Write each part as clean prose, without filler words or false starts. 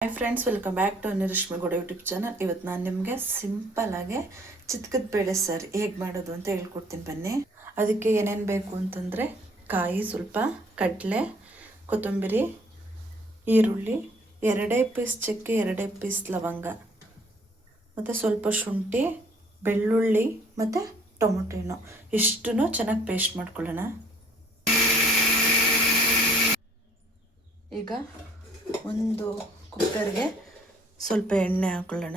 Hi friends, welcome back to ನಿರೀಶ್ಮೆ Gowda YouTube channel. ಇವತ್ತು ನಾನು ನಿಮಗೆ ಸಿಂಪಲ್ಲಾಗಿ ಚಿತ್ಕದ ಬೇಳೆ ಸಾರು ಹೇಗೆ ಮಾಡೋದು ಅಂತ ಹೇಳ್ಕೊಡ್ತೀನಿ ಬನ್ನಿ. ಅದಕ್ಕೆ ಏನೇನು ಬೇಕು ಅಂತಂದರೆ ಕಾಯಿ, ಸ್ವಲ್ಪ ಕಡಲೆ, ಕೊತ್ತಂಬರಿ, ಈರುಳ್ಳಿ, 2 ಪೀಸ್ ಚಕ್ಕೆ, 2 ಪೀಸ್ ಲವಂಗ, ಮತ್ತು ಸ್ವಲ್ಪ ಶುಂಠಿ, ಬೆಳ್ಳುಳ್ಳಿ ಮತ್ತು ಟೊಮೊಟೊ ಹಣ್ಣು ಇಷ್ಟನ್ನು ಚೆನ್ನಾಗಿ ಪೇಸ್ಟ್ ಮಾಡ್ಕೊಳ್ಳೋಣ. ಈಗ ಒಂದು ಕುಕ್ಕರ್ಗೆ ಸ್ವಲ್ಪ ಎಣ್ಣೆ ಹಾಕೊಳ್ಳೋಣ.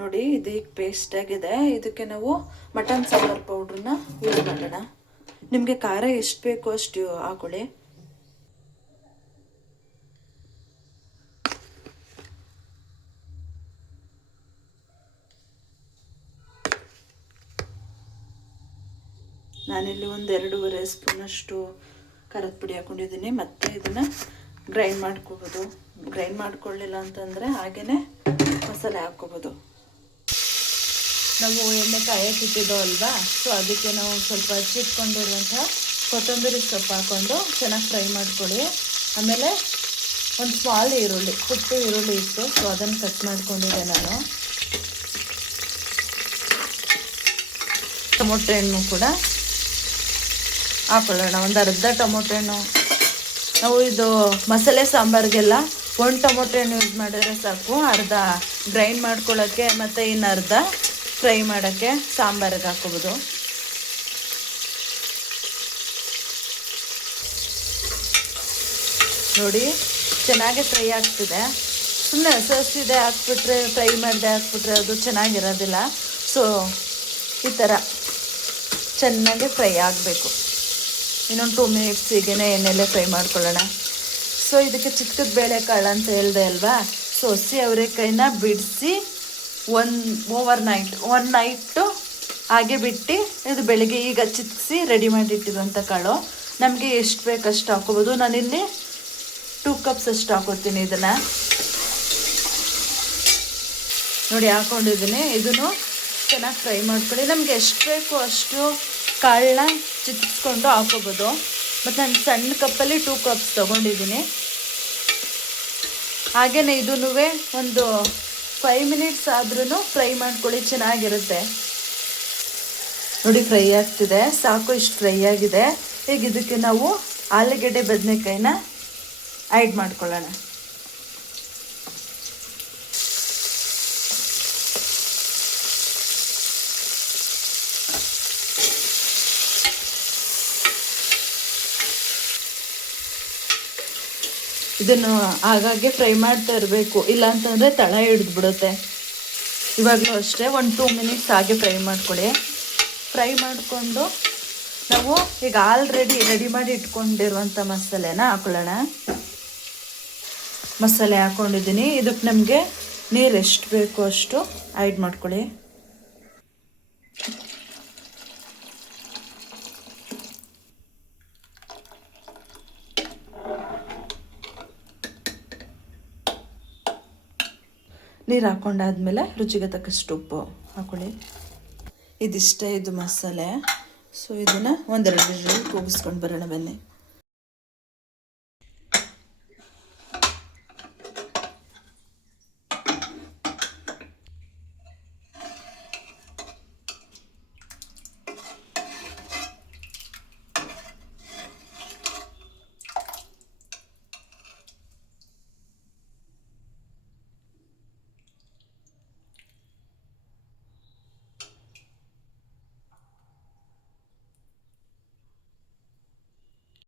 ನೋಡಿ, ಇದು ಈಗ ಪೇಸ್ಟ್ ಆಗಿದೆ. ಇದಕ್ಕೆ ನಾವು ಮಟನ್ ಸಾಂಬಾರ್ ಪೌಡ್ರನ್ನ ಯೂಸ್ ಮಾಡೋಣ. ನಿಮಗೆ ಖಾರ ಎಷ್ಟು ಬೇಕೋ ಅಷ್ಟು ಹಾಕೊಳ್ಳಿ. ನಾನಿಲ್ಲಿ ಒಂದು 2.5 ಸ್ಪೂನಷ್ಟು ಖಾರದ ಪುಡಿ ಹಾಕ್ಕೊಂಡಿದ್ದೀನಿ. ಮತ್ತು ಇದನ್ನು ಗ್ರೈಂಡ್ ಮಾಡ್ಕೋಬೋದು. ಗ್ರೈಂಡ್ ಮಾಡ್ಕೊಳ್ಳಿಲ್ಲ ಅಂತಂದರೆ ಹಾಗೇ ಮಸಾಲೆ ಹಾಕ್ಕೋಬೋದು. ನಾವು ಎಣ್ಣೆ ಕಾಯಕ್ಕಿಟ್ಟಿದ್ದೋ ಅಲ್ವಾ, ಸೊ ಅದಕ್ಕೆ ನಾವು ಸ್ವಲ್ಪ ಹಚ್ಚಿಟ್ಕೊಂಡಿರುವಂಥ ಕೊತ್ತಂಬರಿ ಸೊಪ್ಪು ಹಾಕ್ಕೊಂಡು ಚೆನ್ನಾಗಿ ಫ್ರೈ ಮಾಡ್ಕೊಳ್ಳಿ. ಆಮೇಲೆ ಒಂದು ಸ್ಮಾಲ್ ಈರುಳ್ಳಿ, ಪುಟ್ಟ ಈರುಳ್ಳಿ ಇತ್ತು, ಸೊ ಅದನ್ನು ಕಟ್ ಮಾಡ್ಕೊಂಡಿದ್ದೆ ನಾನು. ಟೊಮೊಟೊ ಹಣ್ಣು ಕೂಡ ಹಾಕೊಳ್ಳೋಣ, ಒಂದು ಅರ್ಧ ಟೊಮೊಟೊ ಹಣ್ಣು. ನಾವು ಇದು ಮಸಾಲೆ ಸಾಂಬಾರಿಗೆಲ್ಲ 1 ಟೊಮೊಟೊ ಹಣ್ಣು ಯೂಸ್ ಮಾಡಿದ್ರೆ ಸಾಕು. ಅರ್ಧ ಗ್ರೈಂಡ್ ಮಾಡ್ಕೊಳ್ಳೋಕ್ಕೆ ಮತ್ತು ಇನ್ನು ಅರ್ಧ ಫ್ರೈ ಮಾಡೋಕ್ಕೆ ಸಾಂಬಾರಿಗೆ ಹಾಕೋಬೋದು. ನೋಡಿ, ಚೆನ್ನಾಗಿ ಫ್ರೈ ಆಗ್ತಿದೆ. ಸುಮ್ಮನೆ ಹಸಿದೆ ಹಾಕ್ಬಿಟ್ರೆ, ಫ್ರೈ ಮಾಡಿದೆ ಹಾಕ್ಬಿಟ್ರೆ ಅದು ಚೆನ್ನಾಗಿರೋದಿಲ್ಲ. ಸೊ ಈ ಥರ ಚೆನ್ನಾಗಿ ಫ್ರೈ ಆಗಬೇಕು. ಇನ್ನೊಂದು 2 ಮಿನಿಟ್ಸ್ ಹೀಗೇ ಎಣ್ಣೆಲ್ಲೇ ಫ್ರೈ ಮಾಡ್ಕೊಳ್ಳೋಣ. ಸೊ ಇದಕ್ಕೆ ಚಿತ್ಕದ ಬೇಳೆಕಾಳು ಅಂತ ಹೇಳಿದೆ ಅಲ್ವಾ, ಸೊ ಹಸಿ ಅವರೆಕಾಯಿನ ಬಿಡಿಸಿ ಒನ್ ನೈಟು ಹಾಗೆ ಬಿಟ್ಟು ಇದು ಬೆಳಿಗ್ಗೆ ಈಗ ಚಿತ್ಕಿಸಿ ರೆಡಿ ಮಾಡಿಟ್ಟಿರುವಂಥ ಕಾಳು. ನಮಗೆ ಎಷ್ಟು ಬೇಕಷ್ಟು ಹಾಕೋಬೋದು. ನಾನಿಲ್ಲಿ 2 ಕಪ್ಸ್ ಅಷ್ಟು ಹಾಕೋತೀನಿ. ಇದನ್ನು ನೋಡಿ ಹಾಕ್ಕೊಂಡಿದ್ದೀನಿ. ಇದನ್ನು ಚೆನ್ನಾಗಿ ಫ್ರೈ ಮಾಡ್ಕೊಳ್ಳಿ. ನಮಗೆ ಎಷ್ಟು ಬೇಕೋ ಅಷ್ಟು ಕಾಳನ್ನ ಚಿತ್ಕಿಸ್ಕೊಂಡು ಹಾಕೋಬೋದು. ಮತ್ತು ನಾನು ಸಣ್ಣ ಕಪ್ಪಲ್ಲಿ 2 ಕಪ್ಸ್ ತೊಗೊಂಡಿದ್ದೀನಿ. ಹಾಗೆಯೇ ಇದನ್ನೂ ಒಂದು 5 ಮಿನಿಟ್ಸ್ ಆದ್ರೂ ಫ್ರೈ ಮಾಡ್ಕೊಳ್ಳಿ, ಚೆನ್ನಾಗಿರುತ್ತೆ. ನೋಡಿ, ಫ್ರೈ ಆಗ್ತಿದೆ, ಸಾಕು, ಇಷ್ಟು ಫ್ರೈ ಆಗಿದೆ. ಈಗ ಇದಕ್ಕೆ ನಾವು ಆಲೂಗೆಡ್ಡೆ, ಬದನೆಕಾಯಿನ ಆ್ಯಡ್ ಮಾಡ್ಕೊಳ್ಳೋಣ. ಇದನ್ನು ಆಗಾಗ್ಗೆ ಫ್ರೈ ಮಾಡ್ತಾ ಇರಬೇಕು, ಇಲ್ಲ ಅಂತಂದರೆ ತಳ ಹಿಡಿದ್ಬಿಡುತ್ತೆ. ಇವಾಗಲೂ ಅಷ್ಟೇ 1-2 ಮಿನಿಟ್ಸ್ ಹಾಗೆ ಫ್ರೈ ಮಾಡ್ಕೊಳ್ಳಿ. ಫ್ರೈ ಮಾಡಿಕೊಂಡು ನಾವು ಈಗ ಆಲ್ರೆಡಿ ರೆಡಿ ಮಾಡಿ ಇಟ್ಕೊಂಡಿರುವಂಥ ಮಸಾಲೆನ ಹಾಕೊಳ್ಳೋಣ. ಮಸಾಲೆ ಹಾಕ್ಕೊಂಡಿದ್ದೀನಿ. ಇದಕ್ಕೆ ನಮಗೆ ನೀರು ಎಷ್ಟು ಬೇಕೋ ಅಷ್ಟು ಆ್ಯಡ್ ಮಾಡ್ಕೊಳ್ಳಿ. ನೀರು ಹಾಕ್ಕೊಂಡಾದ್ಮೇಲೆ ರುಚಿಗೆ ತಕ್ಕಷ್ಟು ಉಪ್ಪು ಹಾಕ್ಕೊಳ್ಳಿ. ಇದಿಷ್ಟೇ ಇದು ಮಸಾಲೆ. ಸೊ ಇದನ್ನು 1-2 ವಿಷಲ್ ಕೂಗಿಸ್ಕೊಂಡು ಬರೋಣ ಬನ್ನಿ.